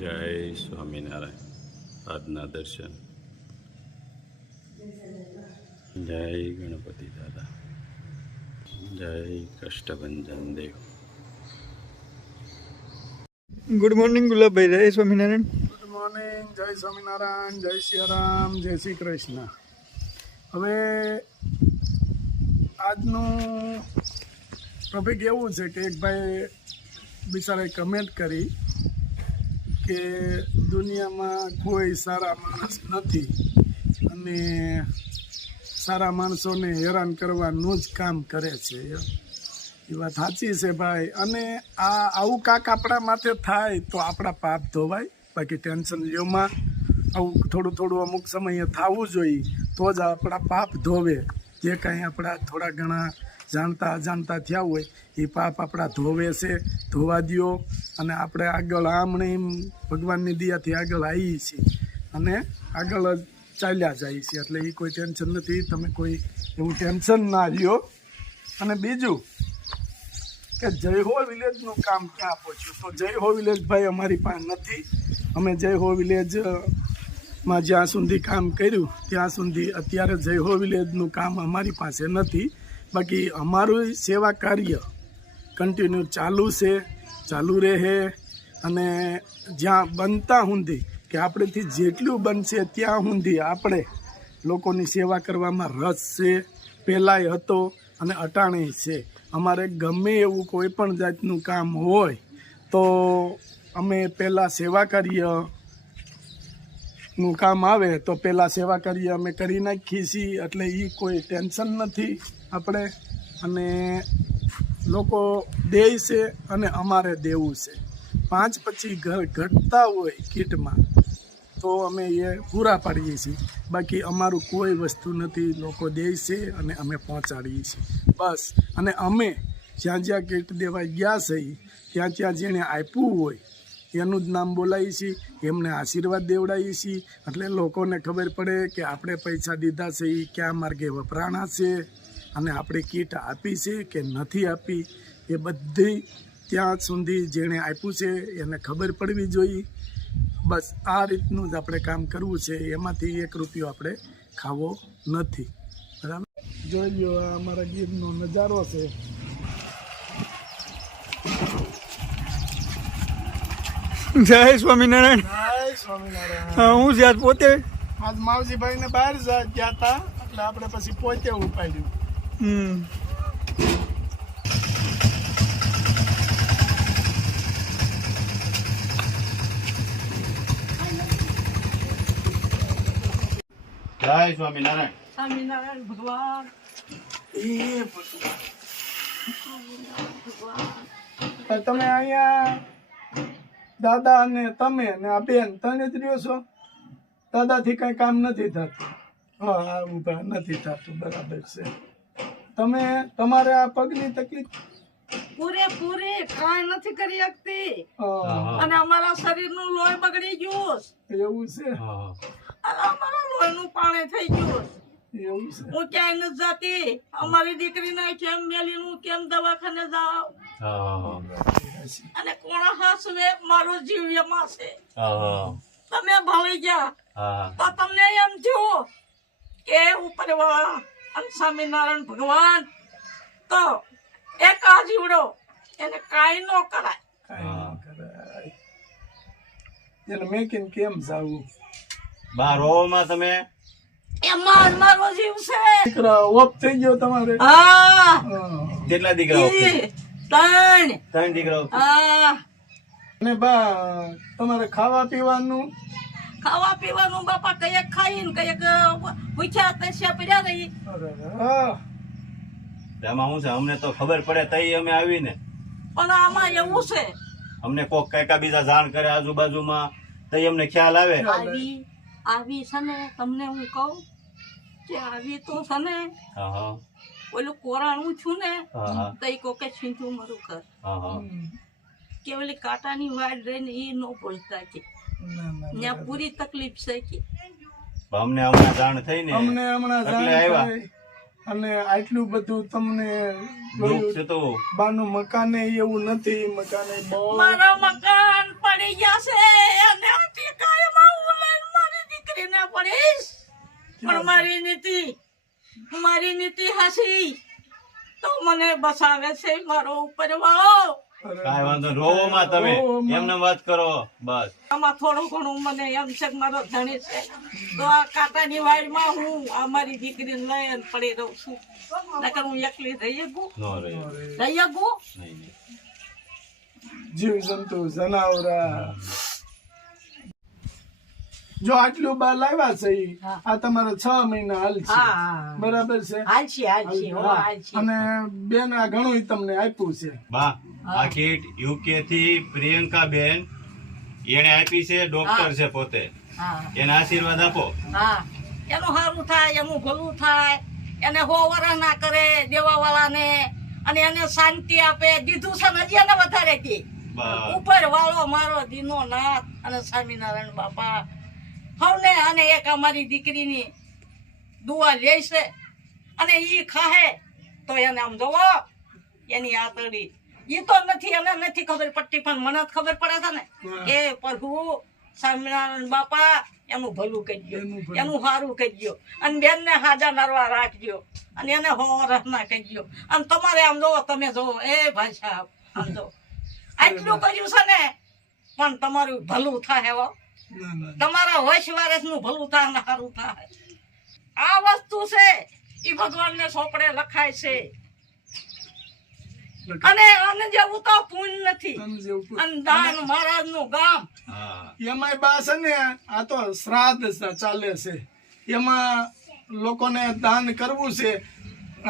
જય સ્વામિનારાયણ. આજના દર્શન. જય ગણપતિ દાદા. જય કષ્ટભંજન દેવ. Good morning Gulabbhai. જય સ્વામિનારાયણ. Good morning. જય સ્વામિનારાયણ. જય સિયારામ. જય શ્રી કૃષ્ણ. હવે આજનું ટોપિક એવું છે કે એક ભાઈ બિચારાએ કમેન્ટ કરી કે દુનિયામાં કોઈ સારા માણસ નથી અને સારા માણસોને હેરાન કરવાનું જ કામ કરે છે. એ વાત સાચી છે ભાઈ. અને આવું કાંક આપણા માથે થાય તો આપણા પાપ ધોવાય. બાકી ટેન્શન લ્યોમાં આવું થોડું થોડું અમુક સમયે થવું જોઈએ તો જ આપણા પાપ ધોવે. જે કાંઈ આપણા થોડા ઘણા જાણતા અજાણતા થયા હોય એ પાપ આપણા ધોવે છે. ધોવા દ્યો અને આપણે આગળ આમણે એમ ભગવાનની દયાથી આગળ આવીએ છીએ અને આગળ જ ચાલ્યા જાય છે. એટલે એ કોઈ ટેન્શન નથી. તમે કોઈ એવું ટેન્શન ના લ્યો. અને બીજું કે જય હો વિલેજનું કામ ક્યાં પહોંચ્યું? તો જય હો વિલેજ ભાઈ અમારી પાસે નથી. અમે જય હો વિલેજમાં જ્યાં સુધી કામ કર્યું ત્યાં સુધી અત્યારે જય હો વિલેજનું કામ અમારી પાસે નથી. બાકી અમારું સેવા કાર્ય કન્ટિન્યુ ચાલુ છે, ચાલુ રહે. અને જ્યાં બનતા સુધી કે આપણેથી જેટલું બનશે ત્યાં સુધી આપણે લોકોની સેવા કરવામાં રસ છે. પહેલાંય હતો અને અટાણે છે. અમારે ગમે એવું કોઈ પણ જાતનું કામ હોય તો અમે પહેલાં સેવા કાર્યનું કામ આવે તો પહેલાં સેવા કાર્ય અમે કરી નાખીએ છીએ. એટલે એ કોઈ ટેન્શન નથી આપણે. અને લોકો દે છે અને અમારે દેવું છે. 5 પછી ઘર ઘટતા હોય કીટમાં તો અમે એ પૂરા પાડીએ છીએ. બાકી અમારું કોઈ વસ્તુ નથી. લોકો દે છે અને અમે પહોંચાડીએ છીએ બસ. અને અમે જ્યાં જ્યાં કીટ દેવા ગયા છે ત્યાં ત્યાં જેણે આપ્યું હોય એનું જ નામ બોલાવીએ છીએ, એમને આશીર્વાદ દેવડાવીએ છીએ. એટલે લોકોને ખબર પડે કે આપણે પૈસા દીધા છે એ કયા માર્ગે વપરાણા છે અને આપણે કીટ આપી છે કે નથી આપી એ બધી ત્યાં સુધી જેણે આપ્યું છે એને ખબર પડવી જોઈએ. બસ આ રીતનું જ આપણે કામ કરવું છે. એમાંથી 1 રૂપિયો આપણે ખાવો નથી. બરાબર. જોઈ લો આ અમારા ગીરનો નજારો છે. જય સ્વામિનારાયણ. જય સ્વામિનારાયણ. હું છે આજ પોતે. આજ માવજીભાઈને બહાર ગયા હતા એટલે આપણે પછી પોતે ઉપાડ્યું. જય સ્વામિનારાયણ. સ્વામિનારાયણ ભગવાન. તમે અહીંયા દાદા અને તમે ને આ બેન ત્રણે જ રહ્યો છો. દાદાથી કઈ કામ નથી થતું. હા ઊભા નથી થતું. બરાબર છે. તમે તમારે આ પગની તકલીફ પૂરેપૂરી કાંઈ નથી કરી શકતી હા, અને અમારા શરીરનું લોહી બગડી ગયું એવું છે. અને અમારા લોહીનું પાણી થઈ ગયું. એવું છે. હું ક્યાંય નથી જતી. અમારી દીકરીને કેમ મેલીનું કેમ દવાખાને જાવ અને કોણ હાસવે? મારો જીવ એમાં છે. તમે ભળી ગયા તો તમને એમ થયું કે ઉપરવાળા અને સ્વામિનારાયણ ભગવાન તો એક આ જીવડો એને કાંઈ ન કરાય. કાંઈ ન કરાય. એને મેકીને કેમ જાવું? બાર હોવામાં તમે એમાં મારો જીવ છે. દીકરા ઓફ થઈ ગયો તમારે? હા, હા. કેટલા દીકરાઓ? ઈ, 3. 3 દીકરાઓ. હા, અને બા તમારે ખાવા પીવાનું ખાવા પીવાનું બાપા કઈક ખાઈને કઈક પૂછ્યા તસ્યા પડ્યા રહી. હા. એમાં શું છે? અમને તો ખબર પડે તઈ અમે આવીને. પણ આમાં એવું છે અમને કોક કાંઈકા બીજા જાણ કરે આજુબાજુમાં તઈ અમને ખ્યાલ આવે. આવી છે ને તમને હું કહું કે આવી તો છે ને હા ઓલું કોરાણું છું ને હા તઈ કોકે છીંચું મારું કર હા કે ઓલી કાંટાની વાડ રહીને એ ન પહોંચતા કે ત્યાં પૂરી તકલીફ છે કે અમને હમણાં જાણ થઈ ને અમને હમણાં એટલે જાણ આવ્યા. થઈ. અને આટલું બધું તમને દુઃખ છે તો બાનું મકાન એવું નથી. મકાન બહુ મારા મકાન પડી ગયા છે. નીતિ હાસી તો મને બસાવે છે મારો ઉપરવાળો. કાંઈ વાંધો નહીં. રોવોમાં તમે એમને વાત કરો બસ. આમાં થોડું ઘણું મને એમ છે કે મારો ધણી છે તો આ કાંટાની વાડીમાં હું આ મારી દીકરીને લઈને પડી રહું છું. નકર હું એકલી રહી શકું? નો રે રહી શકું? નહીં નહીં. જીવ જંતુ જનાવરા જો આટલું બાર લાવ્યા છે ઈ, આ તમારે 6 મહિના હાલ છે. બરાબર છે. અને બેન આ ઘણું તમને આપ્યું છે. બા આ કીટ યુકે થી પ્રિયંકા બેન એને આપી છે. ડોક્ટર છે પોતે. એને આશીર્વાદ આપો. એનું સારું થાય, એનું ભલું થાય, એને હોવરા ના કરે દેવા વાળાને, અને એને શાંતિ આપે. દીધું છે ને હજી એને વધારે દે. ઉપર વાળો મારો દીનો નાથ અને સ્વામિનારાયણ બાપા હવને, અને એક અમારી દીકરીની દુઆ લે છે, અને ઈ ખાહે તો એને આમ જોવો એની આતડી ઈ તો નથી, એને નથી ખબર પડતી, પણ મને જ ખબર પડે છે ને કે પ્રભુ સ્વામિનારાયણ બાપા એનું ભલું કરજો, એનું સારું કરજો, અને બેન ને હાજા નરવા રાખજો, અને એને હોરસ ના કરજો. અને તમારે આમ જોવો, તમે જોવો એ ભાઈ સાહેબ આમ જો આટલું કર્યું છે ને, પણ તમારું ભલું થાય. હો તમારા વર્ષ નું ભલું થાય ને સારું થાય. આ વસ્તુ છે એ ભગવાન ને સોપડે લખાય છે, અને આને જેવું તો પુણ્ય નથી. અને દાન મહારાજ નું ગામ એમાંય બા છે ને, આ તો શ્રાદ્ધ ચાલે છે, એમાં લોકોને દાન કરવું છે,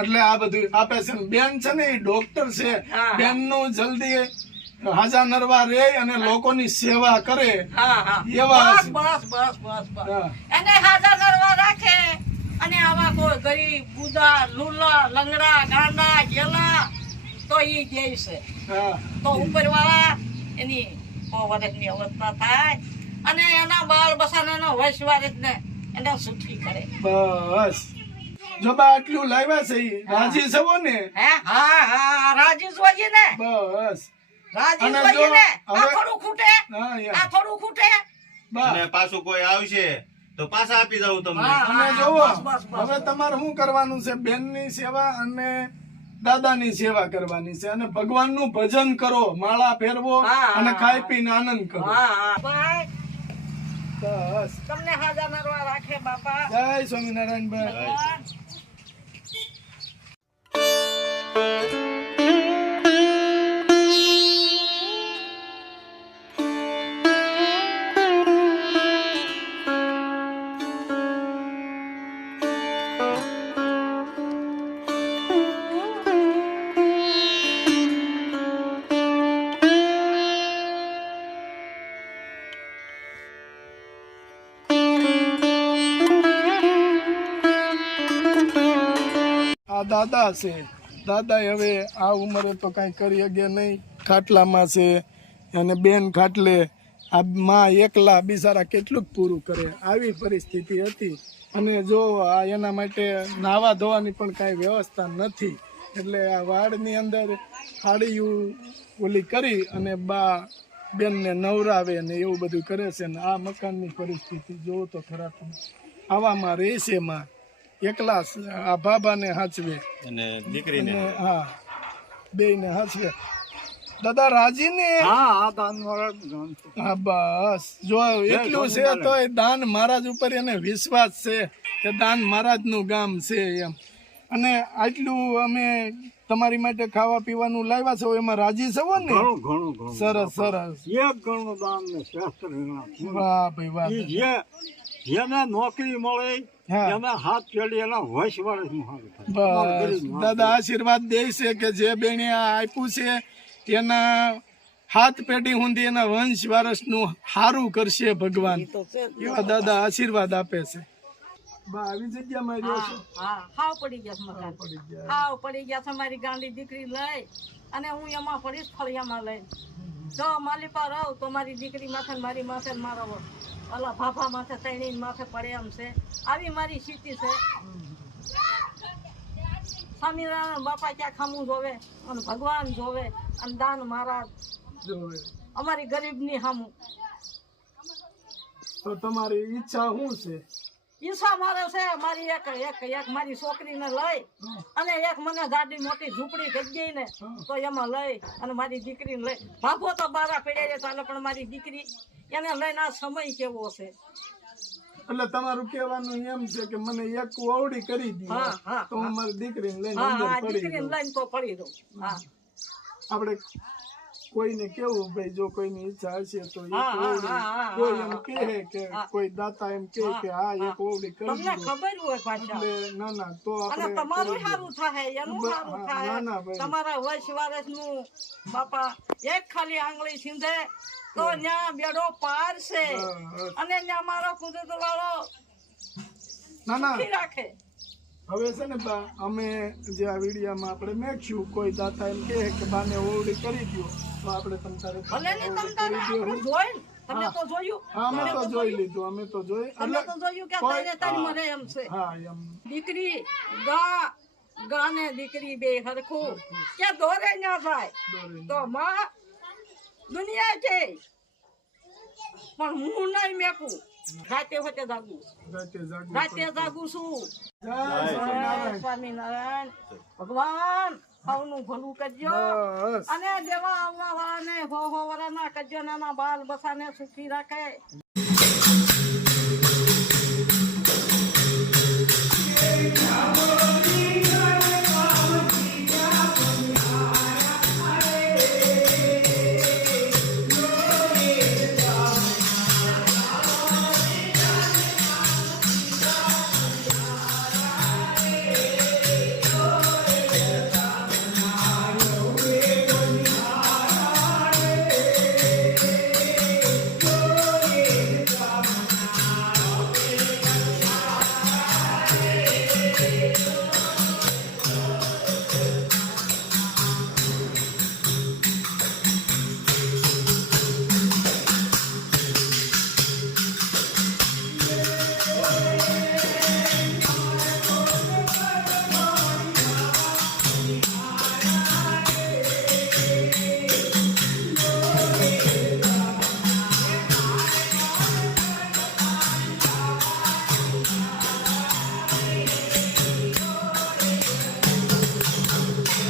એટલે આ બધું આપે છે. બેન છે ને એ ડોક્ટર છે, બેન નું જલ્દી હાજા નરવા રે અને લોકોની સેવા કરે એવા. બસ બસ બસ બસ એને હાજા નરવા રાખે, અને આવા કોઈ ગરીબ બુધા લુલા લંગડા ગાંડા ગેલા તો ઈ દે છે. તો ઉપરવાળા એની વર્ષની અવસ્થા થાય, અને એના બાળ બસાને વર્ષ ને એને સુખી કરે. બસ જો બા આટલું લાવ્યા છે ઈ રાજી છો ને? હા રાજી જોઈએ ને. બસ રાજી જોઈએ ને. આ થોડું ખૂટે, આ થોડું ખૂટે. અને પાછું કોઈ આવશે તો પાછા આપી દઉં તમને. અને જોવો હવે તમારે શું કરવાનું છે, બેન ની સેવા અને દાદાની સેવા કરવાની છે, અને ભગવાન નું ભજન કરો, માળા ફેરવો અને ખાઈ પીને આનંદ કરો. બસ તમને હાજર નરવા રાખે બાપા. જય સ્વામિનારાયણ ભાઈ. દાદા છે, દાદા હવે આ ઉંમરે તો કઈ કરી શકે નહીં, ખાટલામાં છે, અને બેન ખાટલે, આ માં એકલા બિચારા કેટલું પૂરું કરે, આવી પરિસ્થિતિ હતી. અને જો આ એના માટે નાવા ધોવાની પણ કાંઈ વ્યવસ્થા નથી, એટલે આ વાડની અંદર થાળીયું ઓલી કરી અને બા બેનને નવરાવે ને એવું બધું કરે છે. ને આ મકાનની પરિસ્થિતિ જોવો તો ખરા તમે, આવામાં રહેશે માં એકલા, આ બાબાને હાચવે અને દીકરીને. હા બેયને હાચવે. દાદા રાજી ને? હા બસ જો એટલું છે તો દાન મહારાજ ઉપર એને વિશ્વાસ છે કે દાન મહારાજ નું ગામ છે એમ. અને આટલું અમે તમારી માટે ખાવા પીવાનું લાવ્યા છો, એમાં રાજી છો ને? સરસ સરસ. એક ગણું દાન ને શાસ્ત્ર વાહ ભાઈ વાહ. જેને નોકરી મળે એને હાથ પેઢી એના વર્ષ બસ દાદા આશીર્વાદ દે છે કે જે બેને આ આપ્યું છે એના હાથ પેઢી સુધી એના વંશ વારસ નું સારું કરશે ભગવાન, એવા દાદા આશીર્વાદ આપે છે. આવી જગ્યામાં રહ્યો છો? હાવ પડી ગયા મકાન, હાવ પડી ગયા છે. મારી ગાંડી દીકરી લઈ અને હું એમાં પડીશ, ફળિયામાં લઈ. જો માલિપા રહું તો મારી દીકરી માથે મારી માથે મારો ઓલા ભાભા માથે તૈણી માથે પડે એમ છે. આવી મારી સ્થિતિ છે. સ્વામિનારાયણ બાપા ક્યાં ખામું જોવે, અને ભગવાન જોવે, અને દાન મહારાજ જોવે અમારી ગરીબની સામું. તો તમારી ઈચ્છા શું છે? ઈચ્છા મારે છે મારી એક મારી છોકરીને લઈ અને એક મને જાડી મોટી ઝૂંપડી કરી દઈ ને તો એમાં લઈ અને મારી દીકરીને લઈ ભાગો તો બારા પડ્યા છે ચાલે પણ મારી દીકરી એને લઈને આ સમય કેવો છે. એટલે તમારું કહેવાનું એમ છે કે મને એક વહુડી કરી દી તો હું મારી દીકરીને લઈને હા અંદર હા પડી દીકરીને લઈને તો પડી દઉં. હા આપણે કોઈને કેવું ભાઈ જો કોઈની ઈચ્છા હશે તો એક હા, હા, વહુડી હા, હા, કોઈ હા, એમ કહે કે કોઈ દાતા એમ કહે કે હા એક વહુડી કરી તમને દો ખબર હોય પાછા એટલે ના તો અને આપણે તમારું સારું થાય એનું સારું ના, થાય ના, ભાઈ. તમારા વર્ષનું બાપા એક ખાલી આંગળી સીંધે તો ત્યાં બેડો પાર છે હા. અને ત્યાં મારો કુદરત વાળો ના સુખી રાખે. હવે છે ને બા અમે જે આ વિડીયામાં આપણે મેખ્યું કોઈ દાતા એમ કહે કે બાને ઓવડી કરી દો તો આપણે તમ તારે ભલે ને તમ તારે આપણે જોઈ ને. તમે તો જોયું હા અમે તો જોઈ લીધું અમે તો જોઈ તમે તો જોયું કે તારે તારી મરે એમ છે હા એમ દીકરી ગાને દીકરી બે હરખું કે દોરે ના જાય તો માં દુનિયા છે પણ હું નહીં મેકું રાતે હોતે જાગું રાતે જાગું છું. જય સ્વામિનારાયણ ભગવાન સૌનું ભલું કરજો બસ. અને દેવા આવવા વાળાને હો વાળાના કરજો નાના બાલ બસાને સુખી રાખે.